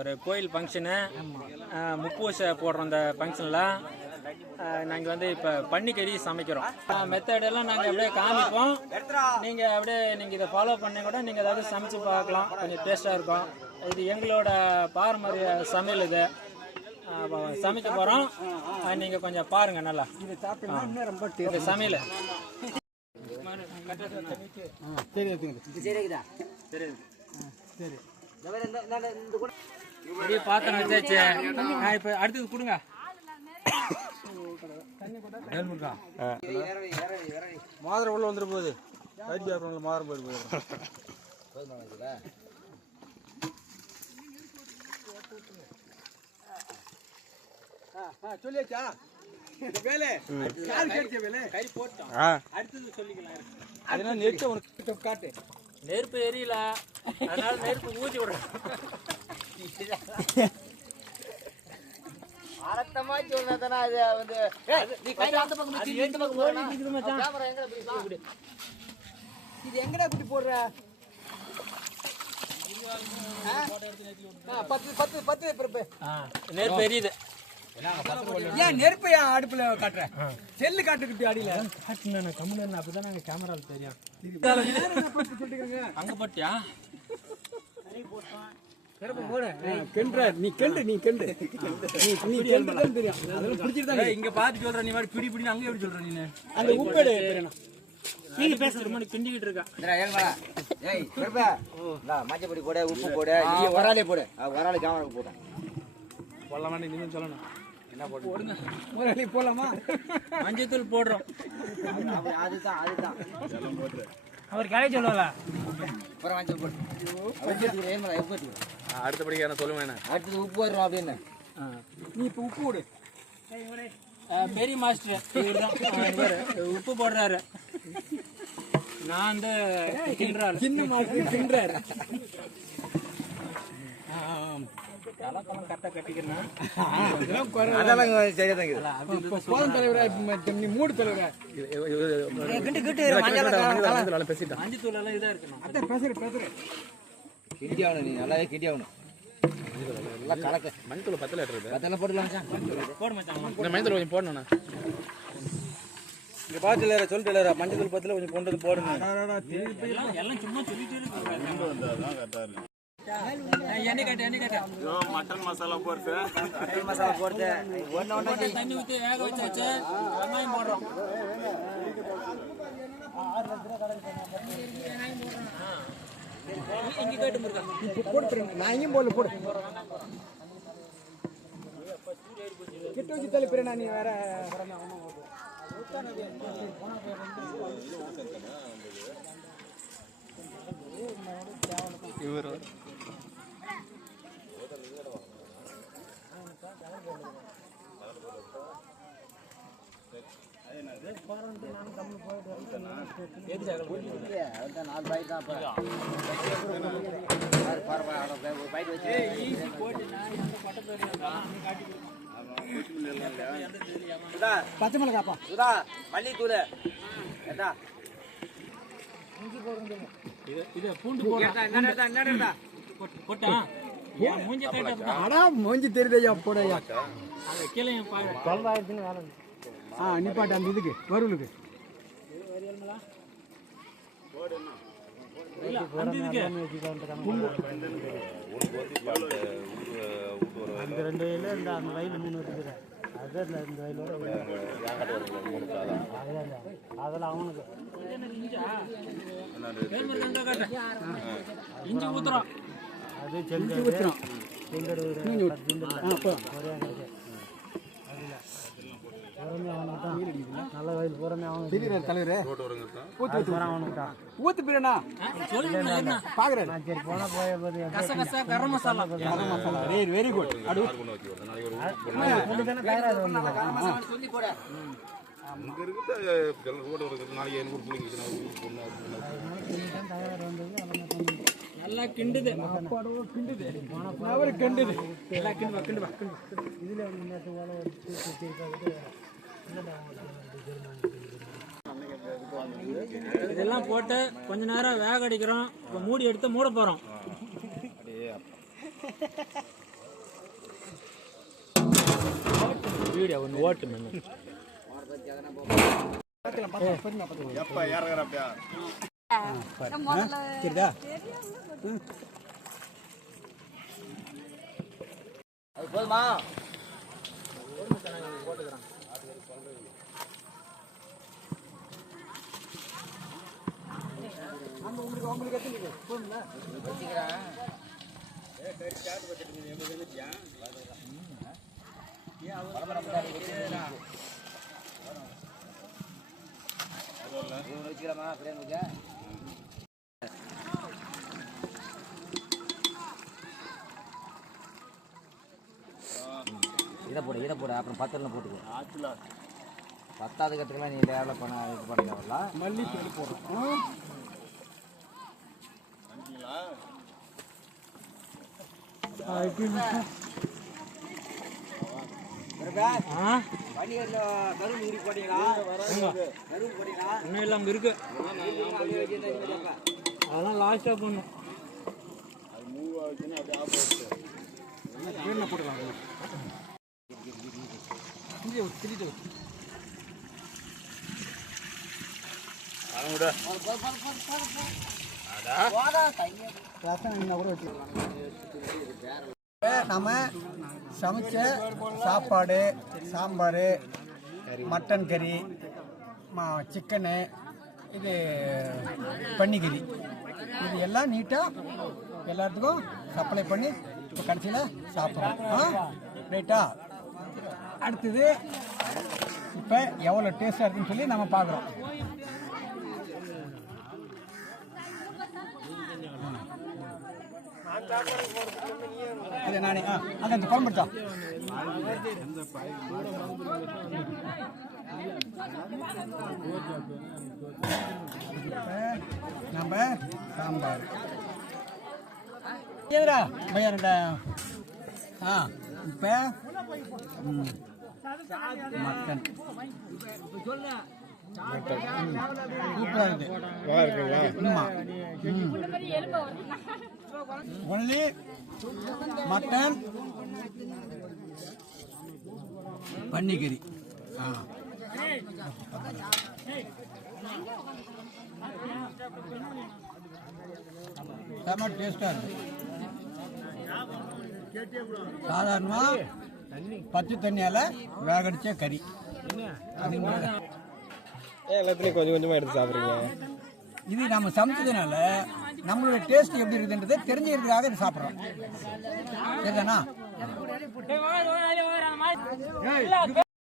ஒரு கோயில் ஃபங்க்ஷனு, முப்பூசை போடுறோம். அந்த ஃபங்க்ஷனில் நாங்கள் வந்து இப்போ பன்னிக்கறி சமைக்கிறோம். மெத்தடெல்லாம் நாங்கள் அப்படியே காமிப்போம். நீங்கள் அப்படியே நீங்கள் இதை ஃபாலோ பண்ணி கூட நீங்கள் ஏதாவது சமைச்சு பார்க்கலாம். கொஞ்சம் டேஸ்ட்டாக இருக்கும். இது எங்களோட பாரம்பரிய சமையல். இது சமைக்க போகிறோம். நீங்கள் கொஞ்சம் பாருங்கள். நல்லா இந்த சமையல் பாத்திரம் வச்சாச்சு. இப்போ அடுத்தது கொடுங்க. மாதம் உள்ள வந்துட்டு போகுது. மாதம் போயிட்டு போகுது. சொல்லியாச்சா வேலை? கை போட்டோம். அடுத்தது சொல்லிக்கலாம். அதனால நெருப்பு உனக்கு காட்டு. நெருப்பு எரியல, அதனால நெருப்பு ஊதி விடுறேன். அரட்டமா சொன்னதானே அது வந்து நீ கை அந்த பக்கம் வச்சு இந்த பக்கம் போறா. கேமரா எங்க இப்படி இது எங்கடா இப்படி போடுற? 10 நெருப்பு எரியுது. ஏன் நெருப்பு ஏன் அடுப்புல காட்டுற? செல்லு காட்டுக்கிட்டு அடியில காட்டுனா கம்முன்னு அப்பதான் நாங்க கேமரால தெரியும். அங்க போட்டியா? நீ கெண்டு இங்க பாத்து சொல்ற. நீ மாதிரி பிடி பிடி அங்க எப்படி சொல்ற? நீ அந்த உப்பேடு நீங்க பேசுற மாதிரி கிண்டிக்கிட்டு இருக்கா. மஞ்சப்பொடி போட, உப்பு போட, நீ வராலே போடு. வராலே கேமராக்கு போட்டேன் போடலாமா? நீ சொல்லணும். என்ன போடுங்க முதலாளி போடலாமா? மஞ்சத்தூள் போடுறோம். அதுதான் அவர் கலை சொல்லல. அப்புறம் மஞ்சள் போட்டு அடுத்தபடி என்ன சொல்லுவேன். அடுத்தது உப்பு வரும் அப்படின்னு. நீ இப்ப உப்பு போடு. பெரிய மாஸ்டர் உப்பு போடுறாரு. நான் வந்து சின்ன மாஸ்டர் தின்றாரு. கரெக்டா கட்டிக்கிறேன். போதும் தலைவரா. நீ மூடு தலைவரா. மஞ்சத்தூள் எல்லாம் இதா இருக்கணும். அதான் பேசுறேன். கிண்டியாவணும். நீ நல்லாவே கிண்டியாவணும். மஞ்சத்தூள் 10 லிட்டர் போடலாம். போட மாட்டாங்க. இந்த மஞ்சத்தூள் கொஞ்சம் போடணும். இங்க பாத்துல சொல்லிட்டு மஞ்சத்தூள் 10 கொஞ்சம் கொண்டு வந்து போடுங்க. எல்லாம் சும்மா சொல்லிட்டே இருக்கு. மட்டன் மசாலா போடுறது. தண்ணி ஊற்றி வேக வச்சாச்சு. வெங்காயம் போடுறோம். இங்க கேட்டு முருகா போட்டு நான் இங்கேயும் போடு. கிட்ட வச்சு தள்ளி பிறனா நீ வேற இவர் பச்சை மிளகாப்பா மல்லித்தூள் மூஞ்சி தெரியுதையா போடையா. நிப்பாட்டு அந்த இதுக்கு வறுவலுக்கு. அந்த 2 வயல இந்த அந்த வயல் 3 இருக்குது. அதான் இந்த வயலோட அதெல்லாம் அவனுக்கு இஞ்சி ஊத்துறோம். அது செங்கல் ஊத்துறோம். செங்கல் நல்ல வயல் பூரமே அவனுக்கு தலைவரே ஊத்து பிறனா பாக்குறேன். சரி போனா போய் கரம் மசாலா வெரி குட். நல்லா கிண்டுது. அவரு கிண்டுது. இதுல முன்னேற்ற இதெல்லாம் போட்டு கொஞ்ச நேரம் வேக அடிக்கிறோம். இப்போ மூடி எடுத்து மூட போறோம். வீடியோ ஒன்று ஓட்டு மேம் சரிதா அது போதுமா? வச்சுக்கலாமா? இதை போடு அப்புறம் 10 போட்டுக்கோ. 10வது கட்டுக்கெல்லாம் நீ டெவலப் பண்ண இது பண்ண வரலாம். மல்லி செடி போடுறோம். இன்னும் இல்லாமல் இருக்கு அதெல்லாம் லாஸ்ட்டாக பண்ணும் நம்ம சமைச்ச சாப்பாடு, சாம்பார், மட்டன் கறி, சிக்கனு, இது பன்னிக்கறி, இது எல்லாம் நீட்டாக எல்லாத்துக்கும் சப்ளை பண்ணி இப்போ கடைசியில் சாப்பிட்றோம். ரைட்டா? அடுத்தது இப்போ எவ்வளோ டேஸ்ட்டாக இருக்குன்னு சொல்லி நம்ம பார்க்குறோம். இது நானே அந்த குழம்புச்சா நம்ம சாம்பார் ஏதுடா பையா ரெண்டா இப்போ மட்டன் சூப்பராக இருக்குது. ஒன்லி மட்டன் பன்னிக்கறி. செம்ம டேஸ்டாக இருக்கு. சாதாரணமாக பச்சை தண்ணியால் வேகடிச்ச கறி. எல்லாத்துலயும் கொஞ்சம் கொஞ்சமா எடுத்து சாப்பிடுறீங்க. இது நம்ம சமைச்சதுனால நம்மளோட டேஸ்ட் எப்படி இருக்குன்றதை தெரிஞ்சுக்கிறதுக்காக இது சாப்பிட்றோம். சரிதானா?